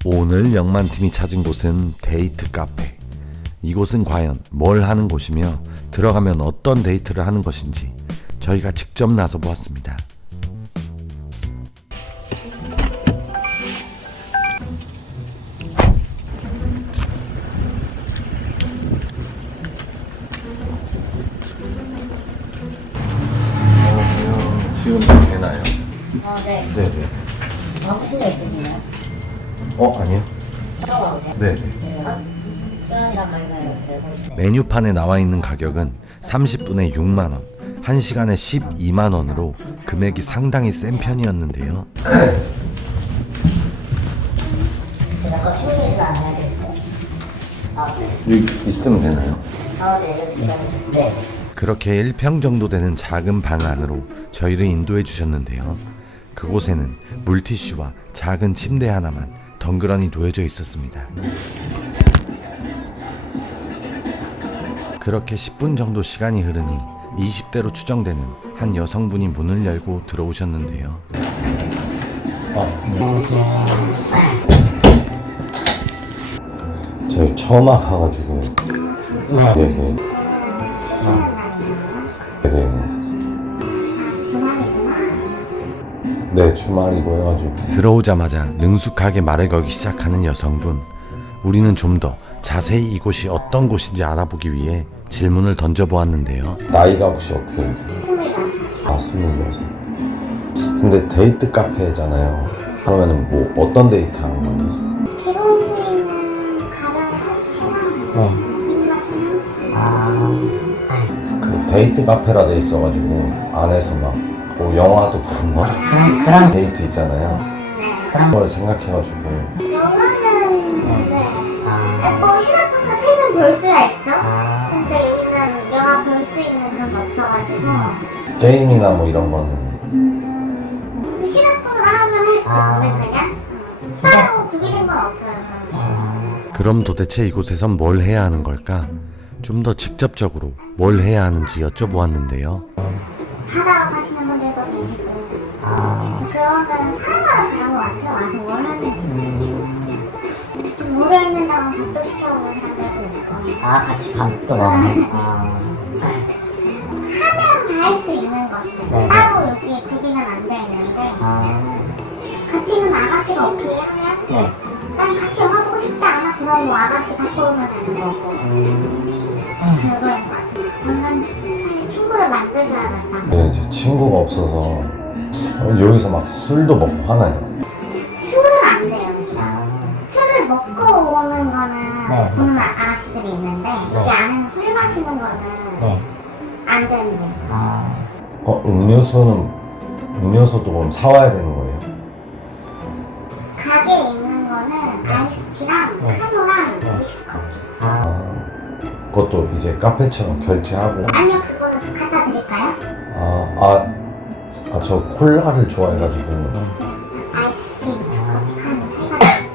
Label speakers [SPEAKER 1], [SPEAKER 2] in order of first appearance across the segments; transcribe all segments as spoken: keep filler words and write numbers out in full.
[SPEAKER 1] 오늘 영만팀이 찾은 곳은 데이트 카페. 이곳은 과연 뭘 하는 곳이며 들어가면 어떤 데이트를 하는 것인지 저희가 직접 나서 보았습니다. 지금 되나요?
[SPEAKER 2] 어, 네.
[SPEAKER 1] 네네.
[SPEAKER 2] 바꾸신 거 있으신가요?
[SPEAKER 1] 어, 아니요.
[SPEAKER 2] 들어가 보세요.
[SPEAKER 1] 네네.
[SPEAKER 2] 제가 시간이랑 가위바위보 그래서
[SPEAKER 1] 메뉴판에 나와 있는 가격은 삼십 분에 육만 원, 한 시간에 십이만 원으로 금액이 상당히 센 편이었는데요.
[SPEAKER 2] 제가 아까 춤을 계시면 안 해야 되겠어요? 아, 네.
[SPEAKER 1] 여기 있으면 되나요?
[SPEAKER 2] 아, 네. 여기서 기다리세요. 네.
[SPEAKER 1] 그렇게 일 평 정도 되는 작은 방 안으로 저희를 인도해 주셨는데요. 그곳에는 물티슈와 작은 침대 하나만 덩그러니 놓여져 있었습니다. 그렇게 십 분 정도 시간이 흐르니 이십 대로 추정되는 한 여성분이 문을 열고 들어오셨는데요.
[SPEAKER 2] 안녕하세요.
[SPEAKER 1] 저희 처음 와가지고
[SPEAKER 2] 네.
[SPEAKER 1] 네네. 네네. 네, 주말이고 해가지고 들어오자마자 능숙하게 말을 걸기 시작하는 여성분. 우리는 좀 더 자세히 이곳이 어떤 곳인지 알아보기 위해 질문을 던져보았는데요. 나이가 혹시 어떻게 되세요? 아, 스물여섯. 근데 데이트 카페잖아요. 그러면은 뭐 어떤 데이트 하는 거예요?
[SPEAKER 3] 기본 수익은 가벼운 탈취랑
[SPEAKER 2] 네.
[SPEAKER 3] 입맞춤.
[SPEAKER 2] 아,
[SPEAKER 1] 그 데이트 카페라 돼 있어가지고 안에서 막 뭐 영화도 보는 거
[SPEAKER 2] 그런, 그런,
[SPEAKER 1] 데이트 있잖아요.
[SPEAKER 3] 네.
[SPEAKER 2] 그런,
[SPEAKER 1] 그걸 생각해가지고
[SPEAKER 3] 영화는 네.
[SPEAKER 2] 아,
[SPEAKER 3] 뭐 휴대폰으로 틀면 볼 수가 있죠.
[SPEAKER 2] 아,
[SPEAKER 3] 근데 여기는 영화 볼 수 있는 그런 거 없어가지고
[SPEAKER 1] 게임이나 뭐 이런 거는
[SPEAKER 3] 휴대폰으로 하면 할 수
[SPEAKER 2] 아.
[SPEAKER 3] 있는 그냥 따로 구비된 건 없어요. 그런 게.
[SPEAKER 2] 아,
[SPEAKER 1] 그럼 도대체 이곳에선 뭘 해야 하는 걸까? 좀 더 직접적으로 뭘 해야 하는지 여쭤보았는데요.
[SPEAKER 3] 찾아와 가시는 분들도 계시고
[SPEAKER 2] 아,
[SPEAKER 3] 그거는 사람마다 다른 것 같아요. 와서 뭘 하는지.
[SPEAKER 2] 음,
[SPEAKER 3] 좀 무대 있는다고 밥도 시켜오는 사람들도 있고
[SPEAKER 2] 아, 같이 밥도 먹어. 아,
[SPEAKER 3] 하면 다 할 수 있는 것들.
[SPEAKER 2] 네.
[SPEAKER 3] 따로 여기 구비는 안 돼 있는데
[SPEAKER 2] 아,
[SPEAKER 3] 같이 있는 아가씨가 오케이 하면
[SPEAKER 2] 네.
[SPEAKER 3] 난 같이 영화 보고 싶지 않아. 그럼 뭐 아가씨 갖고 오면 되는 거고
[SPEAKER 2] 음,
[SPEAKER 3] 그거인 것 같아요. 물론 빨리 친구를 만드셔야 된다.
[SPEAKER 1] 네, 제 친구가 없어서 여기서 막 술도 먹고 하나요?
[SPEAKER 3] 술은 안 돼요. 여기서.
[SPEAKER 2] 아,
[SPEAKER 3] 술을 먹고 오는 거는
[SPEAKER 2] 네.
[SPEAKER 3] 보는 아가씨들이 있는데 여기 안에서 술 마시는 거는
[SPEAKER 2] 네.
[SPEAKER 3] 안 되는데요.
[SPEAKER 2] 아,
[SPEAKER 1] 어, 음료수는 음료수도 그럼 사와야 되는 거예요?
[SPEAKER 3] 가게에 있는 거는 아이스티랑
[SPEAKER 2] 네.
[SPEAKER 3] 카노랑
[SPEAKER 2] 네.
[SPEAKER 3] 믹스커피.
[SPEAKER 2] 아,
[SPEAKER 1] 아, 그것도 이제 카페처럼 결제하고.
[SPEAKER 3] 아니요, 그거는 갖다 드릴까요?
[SPEAKER 1] 아, 아, 아, 저 콜라를 좋아해가지고.
[SPEAKER 3] 아이스티, 믹스커피, 카노 세 가지.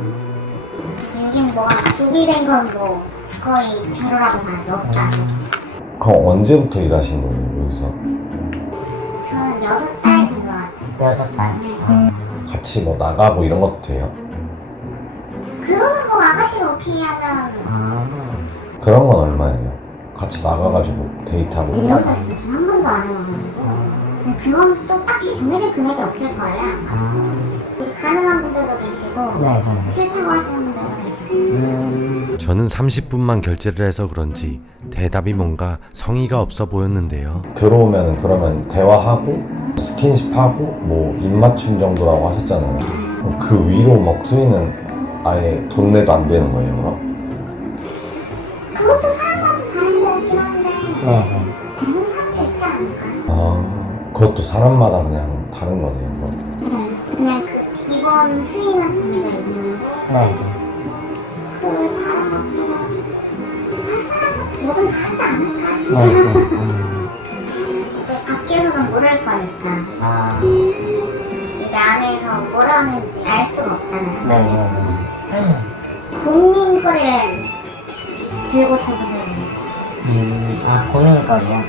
[SPEAKER 3] 여긴 뭐 구비된 건 뭐 거의 제로라고 봐도 없다.
[SPEAKER 1] 그럼 언제부터 일하신 거예요, 여기서?
[SPEAKER 3] 저는 여섯 달 된 것 같아요.
[SPEAKER 2] 여섯 달.
[SPEAKER 3] 네.
[SPEAKER 2] 아,
[SPEAKER 1] 같이 뭐 나가고 이런 것도 돼요?
[SPEAKER 3] 그거는 뭐 아가씨가 오케이 하면
[SPEAKER 2] 아,
[SPEAKER 1] 그런 건 얼마예요? 같이 나가가지고 데이트하고.
[SPEAKER 3] 모르겠어요. 저 한 번도 안 해봐가지고. 근데 그건 또 딱히 정해진 금액이 없을 거예요.
[SPEAKER 2] 아,
[SPEAKER 3] 가능한 분들도 계시고
[SPEAKER 2] 네, 네.
[SPEAKER 3] 싫다고 하시는 분들도 계시고.
[SPEAKER 2] 음,
[SPEAKER 1] 저는 삼십 분만 결제를 해서 그런지 대답이 뭔가 성의가 없어 보였는데요. 들어오면 그러면 대화하고 스킨십하고 뭐 입맞춤 정도라고 하셨잖아요. 그럼 그 위로 먹수이는 아예 돈 내도 안 되는 거예요, 그럼?
[SPEAKER 3] 그것도 사람마다 다른 거 같긴 한데
[SPEAKER 2] 네, 네.
[SPEAKER 3] 되는 사람도 있지 않을까요?
[SPEAKER 1] 아, 그것도 사람마다 그냥 다른 거네요, 그럼.
[SPEAKER 3] 네, 그냥 그 기본 수익은 정해져 있는데
[SPEAKER 2] 네,
[SPEAKER 3] 그 다른 것들은 할 사람은 뭐든 다 하지 않을까
[SPEAKER 2] 네.
[SPEAKER 3] 싶어요.
[SPEAKER 2] 네, 네. 음,
[SPEAKER 3] 이제 밖에서는 모를 거니까
[SPEAKER 2] 아,
[SPEAKER 3] 여기 안에서 뭘 하는지 알 수가 없잖아요.
[SPEAKER 2] 네, 네, 네.
[SPEAKER 3] 국민 거를 들고 오신 분들이 있어요.
[SPEAKER 2] 음, 아, 고민거리요?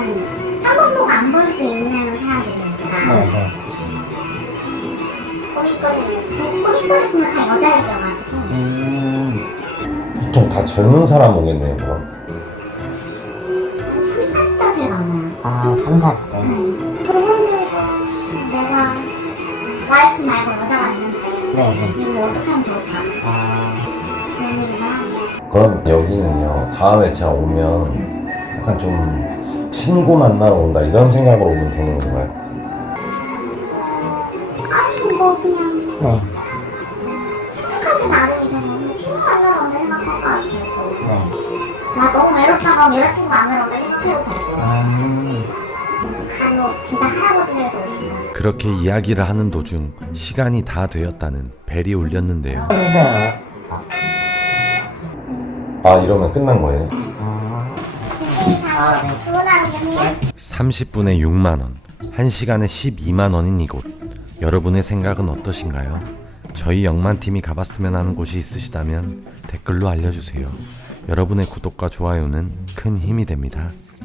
[SPEAKER 3] 여기는 한 번도 안 볼 수 있는 사람들이니까
[SPEAKER 2] 네, 네.
[SPEAKER 3] 거의 있거든요. 곧 입고 싶으면 다 여자애들여가지고.
[SPEAKER 4] 음.
[SPEAKER 1] 보통 다 젊은 사람 오겠네요, 그럼.
[SPEAKER 3] 한 삼, 사십 대씩 많아요.
[SPEAKER 4] 아, 삼, 사십 대.
[SPEAKER 3] 네. 그분들도 내가 와이프 말고 여자가 있는데
[SPEAKER 4] 네, 네.
[SPEAKER 3] 이거 어떻게 하면 좋을까?
[SPEAKER 4] 아,
[SPEAKER 3] 그런 얘기를 하는데
[SPEAKER 1] 그럼 여기는요, 다음에 제가 오면 약간 좀 친구 만나러 온다 이런 생각으로 오면 되는 건가요?
[SPEAKER 3] 아니 뭐 그냥
[SPEAKER 4] 네.
[SPEAKER 3] 생각하기 나름이잖아. 친구 만나러 온다 생각할 것 같아요.
[SPEAKER 4] 네.
[SPEAKER 3] 나 너무 외롭다가 여자친구 만나러 온다 생각해도 되고
[SPEAKER 4] 아,
[SPEAKER 3] 간혹 진짜 할아버지들도 오시고
[SPEAKER 1] 그렇게 이야기를 하는 도중 시간이 다 되었다는 벨이 울렸는데요.
[SPEAKER 4] 힘들어요.
[SPEAKER 1] 아, 이러면 끝난 거예요?
[SPEAKER 4] 아,
[SPEAKER 3] 조심히 가요. 좋은 하루 되세요.
[SPEAKER 1] 삼십 분에 육만 원, 한 시간에 십이만 원인 이곳. 여러분의 생각은 어떠신가요? 저희 영만팀이 가봤으면 하는 곳이 있으시다면 댓글로 알려주세요. 여러분의 구독과 좋아요는 큰 힘이 됩니다.